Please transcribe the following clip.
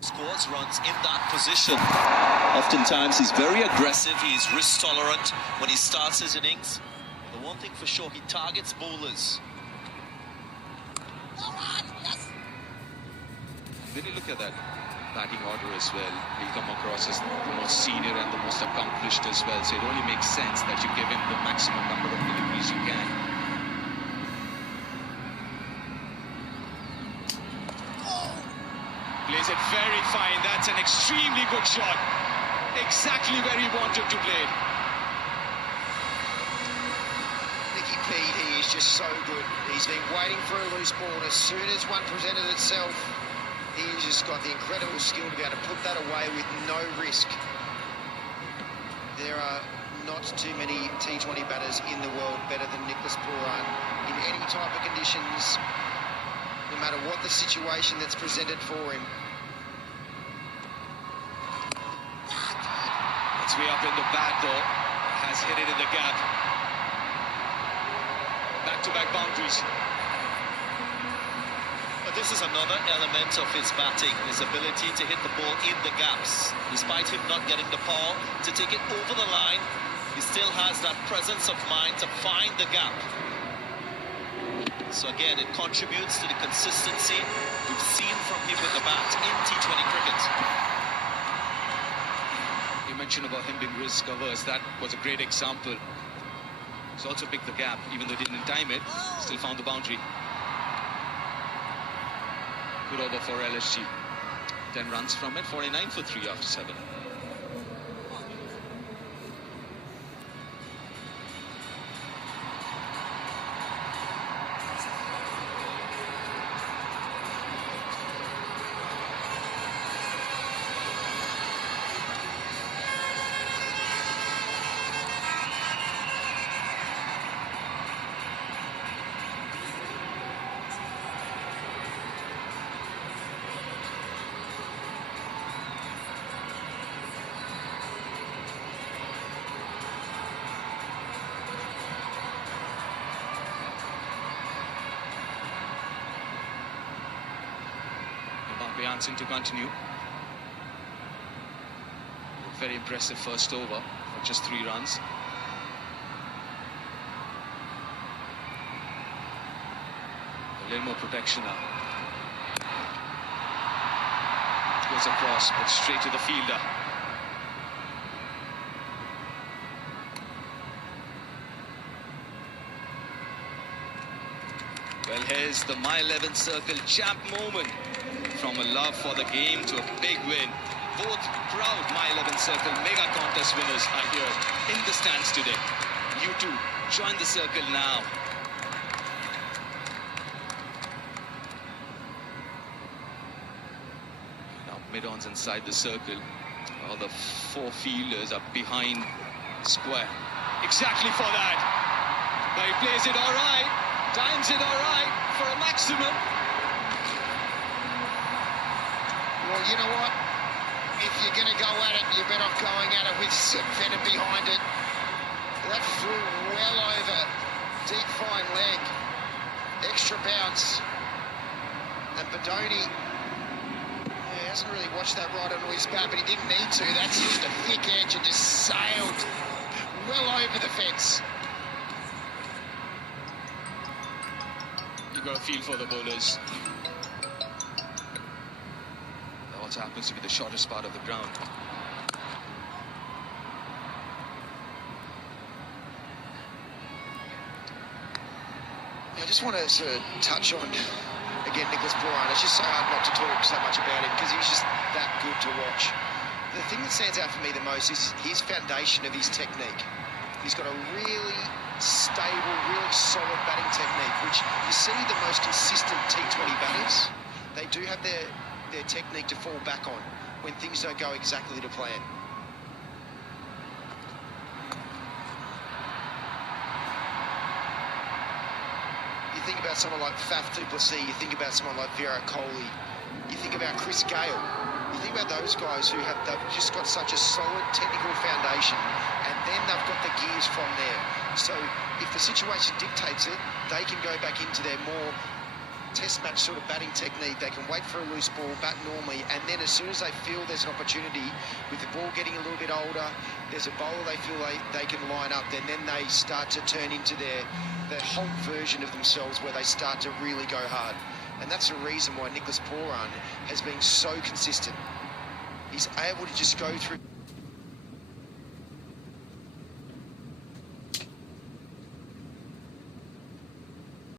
Scores runs in that position. Oftentimes he's very aggressive, he's risk tolerant when he starts his innings. The one thing for sure, he targets bowlers. When you look at that batting order as well, he'll come across as the most senior and the most accomplished as well. So it only makes sense that you give him the maximum number of deliveries you can. Plays it very fine. That's an extremely good shot. Exactly where he wanted to play it. Nicky P, he is just so good. He's been waiting for a loose ball, and as soon as one presented itself, he's just got the incredible skill to be able to put that away with no risk. There are not too many T20 batters in the world better than Nicholas Pooran in any type of conditions, no matter what the situation that's presented for him. It's way up in the bat though. Has hit it in the gap. Back-to-back boundaries. But this is another element of his batting, his ability to hit the ball in the gaps. Despite him not getting the power to take it over the line, he still has that presence of mind to find the gap. So again, it contributes to the consistency we've seen from him with the bat in T20 cricket. You mentioned about him being risk averse. That was a great example. He's also picked the gap, even though he didn't time it, still found the boundary. Good over for LSG. 10 runs from it, 49 for 3 after 7. Jansen to continue. Very impressive first over for just 3 runs. A little more protection now. Goes across, but straight to the fielder. Well, here's the My 11 Circle champ moment. From a love for the game to a big win. Both proud My 11 Circle mega contest winners are here in the stands today. You too, join the circle now. Now mid-ons inside the circle. All the 4 fielders are behind square. Exactly for that. But he plays it all right. Times it all right for a maximum. Well, you know what? If you're going to go at it, you're better off going at it with some venom behind it. That flew well over. Deep, fine leg. Extra bounce. And Badoni, he hasn't really watched that right onto his bat, but he didn't need to. That's just a thick edge and just sailed well over the fence. You've got a feel for the bowlers. Happens to be the shortest part of the ground. I just want to sort of touch on, again, Nicholas Pooran. It's just so hard not to talk so much about him because he's just that good to watch. The thing that stands out for me the most is his foundation of his technique. He's got a really stable, really solid batting technique, which you see the most consistent T20 batters. They do have their technique to fall back on when things don't go exactly to plan. You think about someone like Faf du Plessis, you think about someone like Virat Kohli, you think about Chris Gale, you think about those guys who they've just got such a solid technical foundation, and then they've got the gears from there. So if the situation dictates it, they can go back into their more test match sort of batting technique. They can wait for a loose ball, bat normally, and then as soon as they feel there's an opportunity, with the ball getting a little bit older, there's a bowler they feel they can line up, then they start to turn into their Hulk version of themselves, where they start to really go hard. And that's the reason why Nicholas Pooran has been so consistent. He's able to just go through